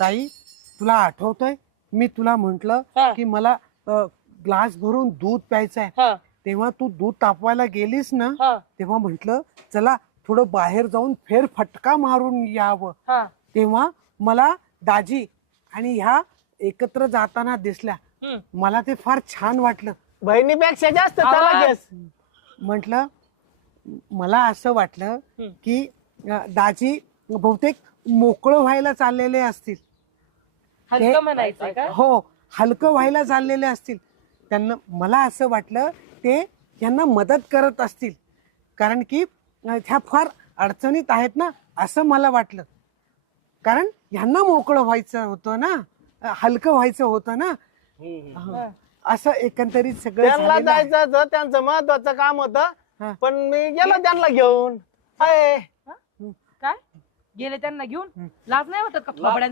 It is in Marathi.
ताई तुला आठवतंय मी तुला म्हंटल की मला ग्लास भरून दूध प्यायचंय, तेव्हा तू दूध तापवायला गेलीस ना, तेव्हा म्हंटल चला थोडं बाहेर जाऊन फेर फटका मारून यावं. तेव्हा मला दाजी आणि ह्या एकत्र जाताना दिसल्या. मला ते फार छान वाटलं. बहिणीपेक्षा जास्त म्हंटल मला असं वाटलं की दाजी बहुतेक मोकळं व्हायला चाललेले असतील. हलकं म्हणायचंय का? हो, हलकं व्हायला चाललेले असतील. त्यांना मला असं वाटलं ते यांना मदत करत असतील, कारण की ह्या फार अडचणीत आहेत ना, असं मला वाटलं. कारण ह्यांना मोकळं व्हायचं होतं ना, हलकं व्हायचं होतं ना, असं एकंदरीत सगळं त्यांना जायचं त्यांचं महत्वाचं काम होतं, पण मी गेलो त्यांना घेऊन. काय गेले त्यांना घेऊन? लाज नाही वाटत का थोबड्यांचा?